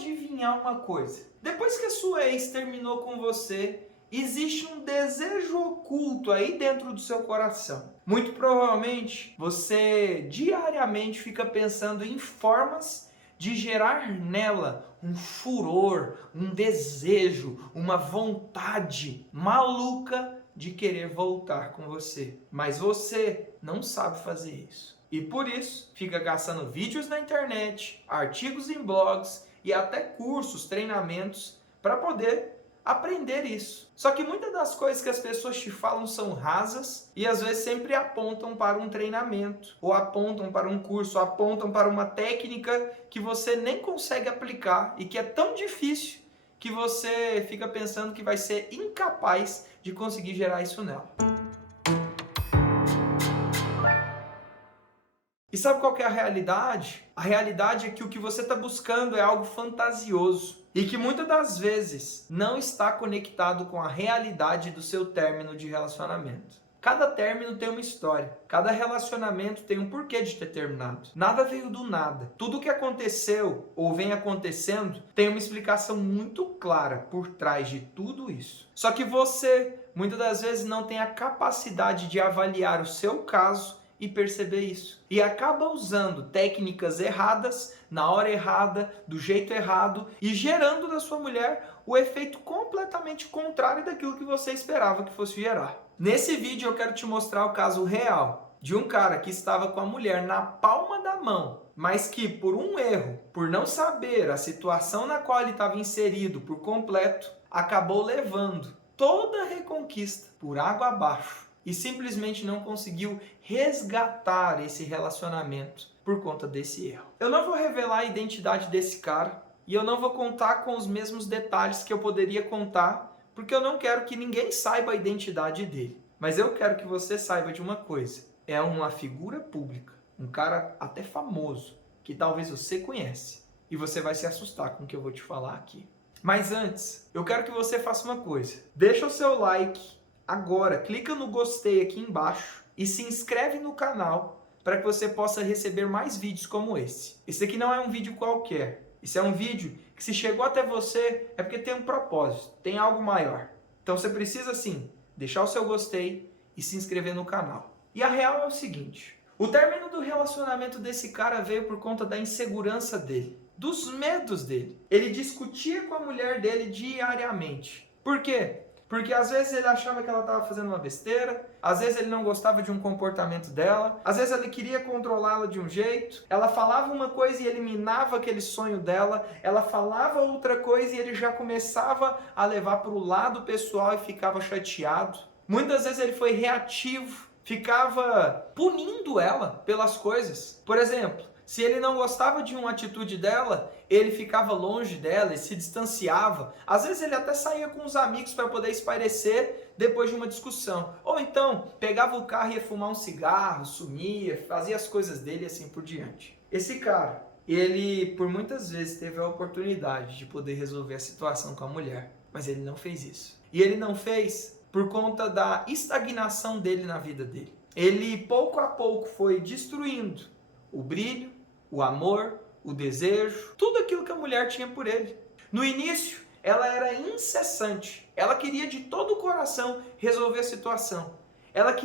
adivinhar uma coisa. Depois que a sua ex terminou com você, existe um desejo oculto aí dentro do seu coração. Muito provavelmente você diariamente fica pensando em formas de gerar nela um furor, um desejo, uma vontade maluca de querer voltar com você. Mas você não sabe fazer isso. E por isso fica caçando vídeos na internet, artigos em blogs e até cursos, treinamentos para poder aprender isso. Só que muitas das coisas que as pessoas te falam são rasas e às vezes sempre apontam para um treinamento, ou apontam para um curso, ou apontam para uma técnica que você nem consegue aplicar e que é tão difícil que você fica pensando que vai ser incapaz de conseguir gerar isso nela. E sabe qual que é a realidade? A realidade é que o que você está buscando é algo fantasioso e que muitas das vezes não está conectado com a realidade do seu término de relacionamento. Cada término tem uma história, cada relacionamento tem um porquê de ter terminado. Nada veio do nada. Tudo o que aconteceu ou vem acontecendo tem uma explicação muito clara por trás de tudo isso. Só que você, muitas das vezes, não tem a capacidade de avaliar o seu caso e perceber isso. E acaba usando técnicas erradas, na hora errada, do jeito errado, e gerando na sua mulher o efeito completamente contrário daquilo que você esperava que fosse gerar. Nesse vídeo eu quero te mostrar o caso real de um cara que estava com a mulher na palma da mão, mas que por um erro, por não saber a situação na qual ele estava inserido por completo, acabou levando toda a reconquista por água abaixo. E simplesmente não conseguiu resgatar esse relacionamento por conta desse erro. Eu não vou revelar a identidade desse cara e eu não vou contar com os mesmos detalhes que eu poderia contar, porque eu não quero que ninguém saiba a identidade dele. Mas eu quero que você saiba de uma coisa: é uma figura pública, um cara até famoso, que talvez você conhece. E você vai se assustar com o que eu vou te falar aqui. Mas antes, eu quero que você faça uma coisa. Deixa o seu like agora, clica no gostei aqui embaixo e se inscreve no canal para que você possa receber mais vídeos como esse. Esse aqui não é um vídeo qualquer. Esse é um vídeo que, se chegou até você, é porque tem um propósito, tem algo maior. Então você precisa sim deixar o seu gostei e se inscrever no canal. E a real é o seguinte: o término do relacionamento desse cara veio por conta da insegurança dele, dos medos dele. Ele discutia com a mulher dele diariamente. Por quê? Porque às vezes ele achava que ela estava fazendo uma besteira, às vezes ele não gostava de um comportamento dela, às vezes ele queria controlá-la de um jeito, ela falava uma coisa e eliminava aquele sonho dela, ela falava outra coisa e ele já começava a levar para o lado pessoal e ficava chateado. Muitas vezes ele foi reativo, ficava punindo ela pelas coisas. Por exemplo, se ele não gostava de uma atitude dela, ele ficava longe dela e se distanciava. Às vezes ele até saía com os amigos para poder espairecer depois de uma discussão. Ou então, pegava o carro e ia fumar um cigarro, sumia, fazia as coisas dele e assim por diante. Esse cara, ele por muitas vezes teve a oportunidade de poder resolver a situação com a mulher, mas ele não fez isso. E ele não fez por conta da estagnação dele na vida dele. Ele pouco a pouco foi destruindo o brilho, o amor, o desejo, tudo aquilo que a mulher tinha por ele. No início, ela era incessante. Ela queria de todo o coração resolver a situação. Ela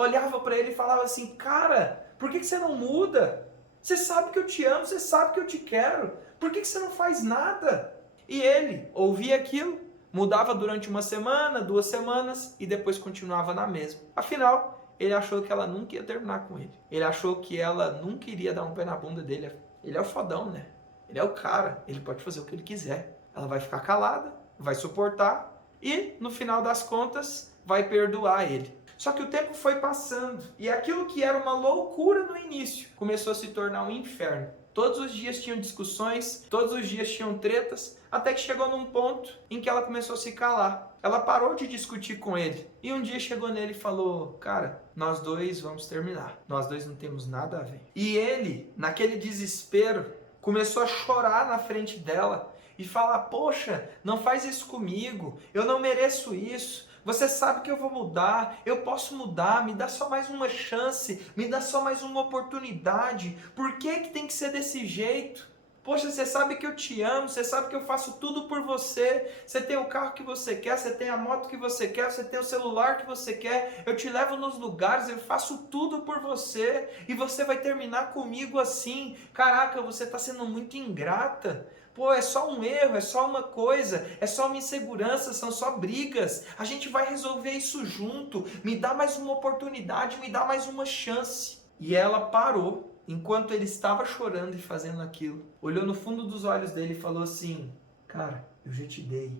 olhava para ele e falava assim: cara, por que você não muda? Você sabe que eu te amo, você sabe que eu te quero. Por que você não faz nada? E ele ouvia aquilo, mudava durante uma semana, 2 semanas e depois continuava na mesma. Afinal, ele achou que ela nunca ia terminar com ele. Ele achou que ela nunca iria dar um pé na bunda dele. Ele é o fodão, né? Ele é o cara. Ele pode fazer o que ele quiser. Ela vai ficar calada, vai suportar e, no final das contas, vai perdoar ele. Só que o tempo foi passando e aquilo que era uma loucura no início começou a se tornar um inferno. Todos os dias tinham discussões, todos os dias tinham tretas, até que chegou num ponto em que ela começou a se calar. Ela parou de discutir com ele. E um dia chegou nele e falou: cara, nós dois vamos terminar. Nós dois não temos nada a ver. E ele, naquele desespero, começou a chorar na frente dela e falar: poxa, não faz isso comigo. Eu não mereço isso. Você sabe que eu vou mudar, eu posso mudar, me dá só mais uma chance, me dá só mais uma oportunidade. Por que tem que ser desse jeito? Poxa, você sabe que eu te amo, você sabe que eu faço tudo por você. Você tem o carro que você quer, você tem a moto que você quer, você tem o celular que você quer. Eu te levo nos lugares, eu faço tudo por você. E você vai terminar comigo assim. Caraca, você está sendo muito ingrata. Pô, é só um erro, é só uma coisa, é só uma insegurança, são só brigas. A gente vai resolver isso junto. Me dá mais uma oportunidade, me dá mais uma chance. E ela parou. Enquanto ele estava chorando e fazendo aquilo, olhou no fundo dos olhos dele e falou assim: cara, eu já te dei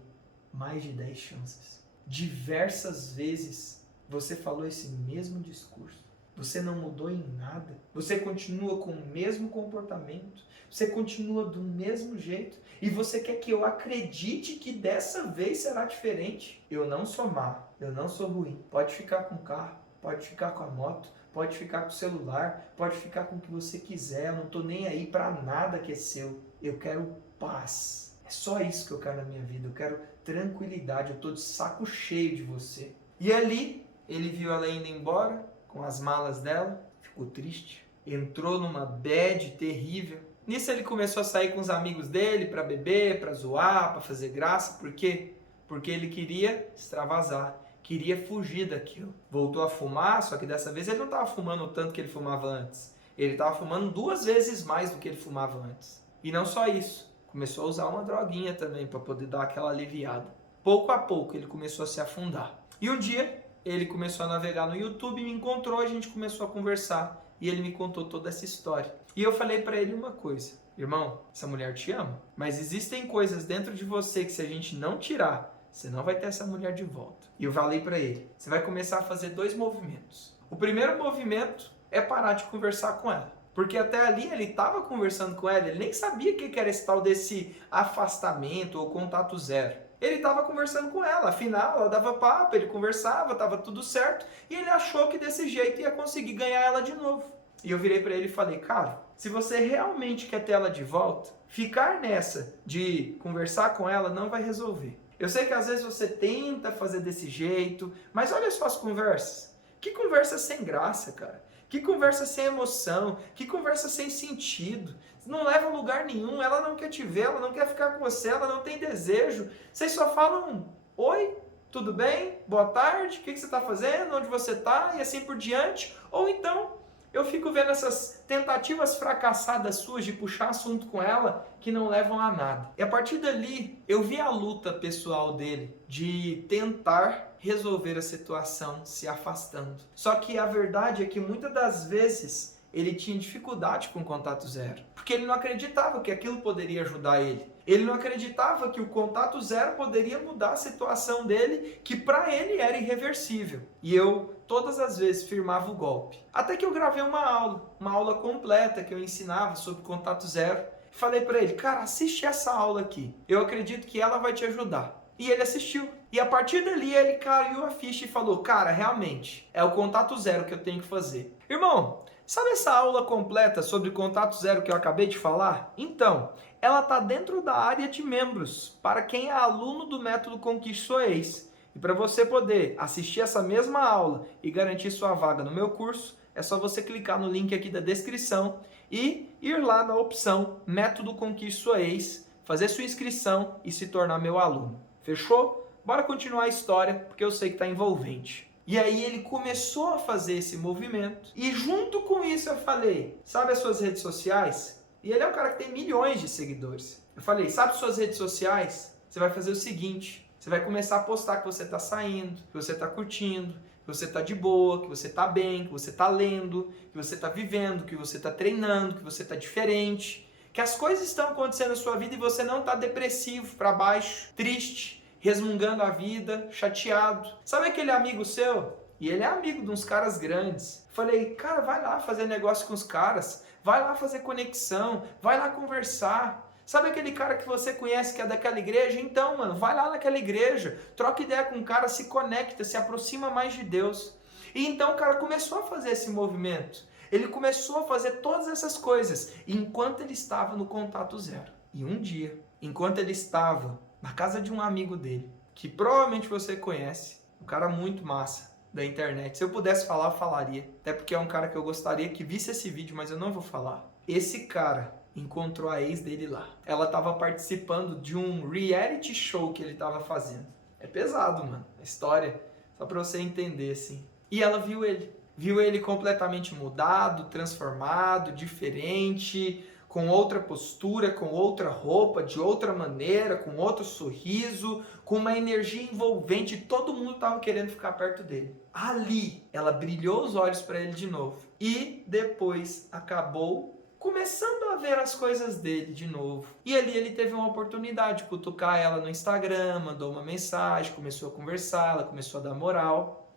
mais de 10 chances. Diversas vezes você falou esse mesmo discurso. Você não mudou em nada. Você continua com o mesmo comportamento. Você continua do mesmo jeito. E você quer que eu acredite que dessa vez será diferente. Eu não sou má. Eu não sou ruim. Pode ficar com o carro. Pode ficar com a moto. Pode ficar com o celular, pode ficar com o que você quiser, eu não estou nem aí para nada que é seu. Eu quero paz. É só isso que eu quero na minha vida, eu quero tranquilidade, eu estou de saco cheio de você. E ali, ele viu ela indo embora, com as malas dela, ficou triste, entrou numa bad terrível. Nisso ele começou a sair com os amigos dele para beber, para zoar, para fazer graça. Por quê? Porque ele queria extravasar. Queria fugir daquilo. Voltou a fumar, só que dessa vez ele não estava fumando o tanto que ele fumava antes. Ele estava fumando 2 vezes mais do que ele fumava antes. E não só isso, começou a usar uma droguinha também para poder dar aquela aliviada. Pouco a pouco ele começou a se afundar. E um dia ele começou a navegar no YouTube, me encontrou, a gente começou a conversar. E ele me contou toda essa história. E eu falei para ele uma coisa: irmão, essa mulher te ama, mas existem coisas dentro de você que se a gente não tirar, você não vai ter essa mulher de volta. E eu falei para ele: você vai começar a fazer 2 movimentos. O primeiro movimento é parar de conversar com ela. Porque até ali ele estava conversando com ela, ele nem sabia o que era esse tal desse afastamento ou contato zero. Ele estava conversando com ela, afinal ela dava papo, ele conversava, estava tudo certo. E ele achou que desse jeito ia conseguir ganhar ela de novo. E eu virei para ele e falei: cara, se você realmente quer ter ela de volta, ficar nessa de conversar com ela não vai resolver. Eu sei que às vezes você tenta fazer desse jeito, mas olha só as conversas. Que conversa sem graça, cara. Que conversa sem emoção. Que conversa sem sentido. Não leva a lugar nenhum. Ela não quer te ver, ela não quer ficar com você, ela não tem desejo. Vocês só falam: oi, tudo bem? Boa tarde, o que você está fazendo? Onde você está? E assim por diante. Ou então, eu fico vendo essas tentativas fracassadas suas de puxar assunto com ela que não levam a nada. E a partir dali, eu vi a luta pessoal dele de tentar resolver a situação se afastando. Só que a verdade é que muitas das vezes ele tinha dificuldade com o contato zero. Porque ele não acreditava que aquilo poderia ajudar ele. Ele não acreditava que o contato zero poderia mudar a situação dele, que para ele era irreversível. E eu, todas as vezes, firmava o golpe. Até que eu gravei uma aula completa que eu ensinava sobre contato zero. Falei para ele: cara, assiste essa aula aqui. Eu acredito que ela vai te ajudar. E ele assistiu. E a partir dali ele caiu a ficha e falou: cara, realmente, é o contato zero que eu tenho que fazer. Irmão, sabe essa aula completa sobre contato zero que eu acabei de falar? Então, ela está dentro da área de membros, para quem é aluno do método Conquiste Sua Ex. E para você poder assistir essa mesma aula e garantir sua vaga no meu curso, é só você clicar no link aqui da descrição e ir lá na opção Método Conquiste Sua Ex, fazer sua inscrição e se tornar meu aluno. Fechou? Bora continuar a história, porque eu sei que está envolvente. E aí ele começou a fazer esse movimento. E junto com isso eu falei: sabe as suas redes sociais? E ele é um cara que tem milhões de seguidores. Eu falei: sabe suas redes sociais? Você vai fazer o seguinte: você vai começar a postar que você está saindo, que você está curtindo, que você está de boa, que você está bem, que você está lendo, que você está vivendo, que você está treinando, que você está diferente. Que as coisas estão acontecendo na sua vida e você não está depressivo, para baixo, triste, resmungando a vida, chateado. Sabe aquele amigo seu? E ele é amigo de uns caras grandes. Falei: cara, vai lá fazer negócio com os caras, vai lá fazer conexão, vai lá conversar. Sabe aquele cara que você conhece que é daquela igreja? Então, mano, vai lá naquela igreja, troca ideia com o cara, se conecta, se aproxima mais de Deus. E então o cara começou a fazer esse movimento. Ele começou a fazer todas essas coisas enquanto ele estava no contato zero. E um dia, enquanto ele estava na casa de um amigo dele, que provavelmente você conhece, um cara muito massa da internet. Se eu pudesse falar, eu falaria. Até porque é um cara que eu gostaria que visse esse vídeo, mas eu não vou falar. Esse cara encontrou a ex dele lá. Ela estava participando de um reality show que ele estava fazendo. É pesado, mano, a história, só para você entender, assim. E ela viu ele. Viu ele completamente mudado, transformado, diferente, com outra postura, com outra roupa, de outra maneira, com outro sorriso, com uma energia envolvente. Todo mundo estava querendo ficar perto dele. Ali, ela brilhou os olhos para ele de novo. E depois acabou começando a ver as coisas dele de novo. E ali ele teve uma oportunidade de cutucar ela no Instagram, mandou uma mensagem, começou a conversar, ela começou a dar moral.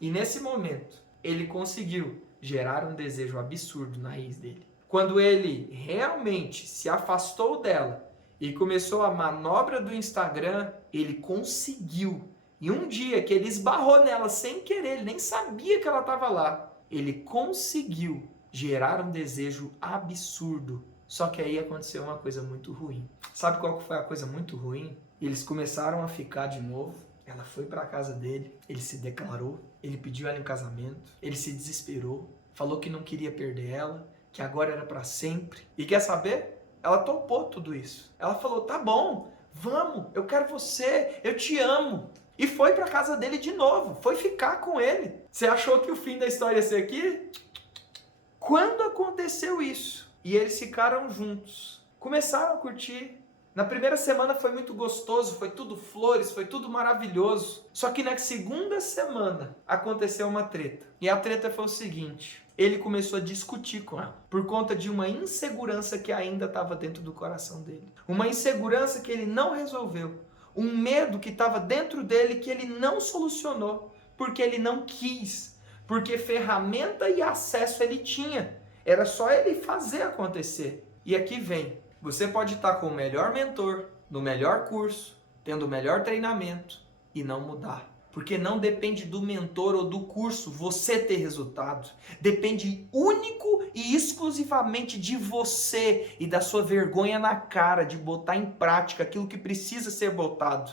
E nesse momento, ele conseguiu gerar um desejo absurdo na ex dele. Quando ele realmente se afastou dela e começou a manobra do Instagram, ele conseguiu. E um dia que ele esbarrou nela sem querer, ele nem sabia que ela estava lá, ele conseguiu gerar um desejo absurdo. Só que aí aconteceu uma coisa muito ruim. Sabe qual foi a coisa muito ruim? Eles começaram a ficar de novo. Ela foi para a casa dele, ele se declarou, ele pediu ela em casamento, ele se desesperou, falou que não queria perder ela, que agora era para sempre. E quer saber? Ela topou tudo isso. Ela falou, tá bom, vamos, eu quero você, eu te amo. E foi para a casa dele de novo, foi ficar com ele. Você achou que o fim da história ia ser aqui? Quando aconteceu isso, e eles ficaram juntos, começaram a curtir. Na primeira semana foi muito gostoso, foi tudo flores, foi tudo maravilhoso. Só que na segunda semana aconteceu uma treta. E a treta foi o seguinte, ele começou a discutir com ela por conta de uma insegurança que ainda estava dentro do coração dele. Uma insegurança que ele não resolveu. Um medo que estava dentro dele que ele não solucionou, porque ele não quis. Porque ferramenta e acesso ele tinha. Era só ele fazer acontecer. E aqui vem. Você pode estar com o melhor mentor, no melhor curso, tendo o melhor treinamento e não mudar. Porque não depende do mentor ou do curso você ter resultado. Depende único e exclusivamente de você e da sua vergonha na cara de botar em prática aquilo que precisa ser botado.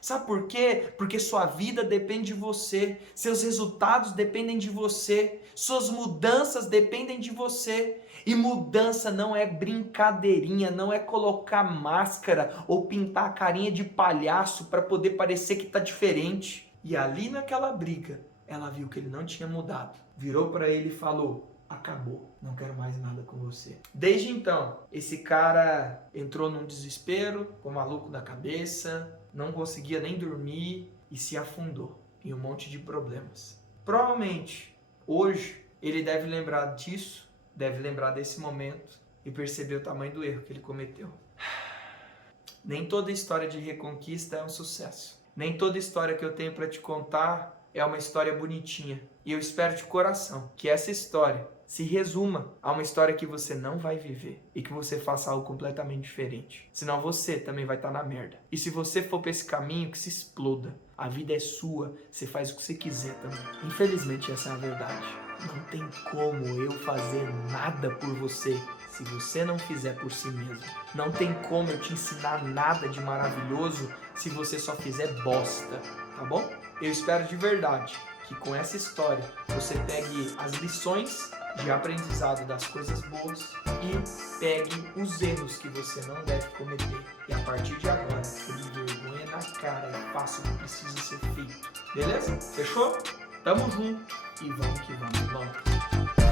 Sabe por quê? Porque sua vida depende de você, seus resultados dependem de você, suas mudanças dependem de você. E mudança não é brincadeirinha, não é colocar máscara ou pintar a carinha de palhaço para poder parecer que está diferente. E ali naquela briga, ela viu que ele não tinha mudado. Virou para ele e falou, acabou, não quero mais nada com você. Desde então, esse cara entrou num desespero, ficou maluco da cabeça, não conseguia nem dormir e se afundou em um monte de problemas. Provavelmente, hoje, ele deve lembrar disso, deve lembrar desse momento e perceber o tamanho do erro que ele cometeu. Nem toda história de reconquista é um sucesso. Nem toda história que eu tenho para te contar é uma história bonitinha. E eu espero de coração que essa história se resuma a uma história que você não vai viver e que você faça algo completamente diferente. Senão você também vai estar na merda. E se você for para esse caminho, que se exploda. A vida é sua, você faz o que você quiser também. Infelizmente essa é a verdade. Não tem como eu fazer nada por você se você não fizer por si mesmo. Não tem como eu te ensinar nada de maravilhoso se você só fizer bosta, tá bom? Eu espero de verdade que com essa história você pegue as lições de aprendizado das coisas boas e pegue os erros que você não deve cometer. E a partir de agora, crie vergonha na cara e faça o que precisa ser feito. Beleza? Fechou? Tamo junto e vamos que vamos.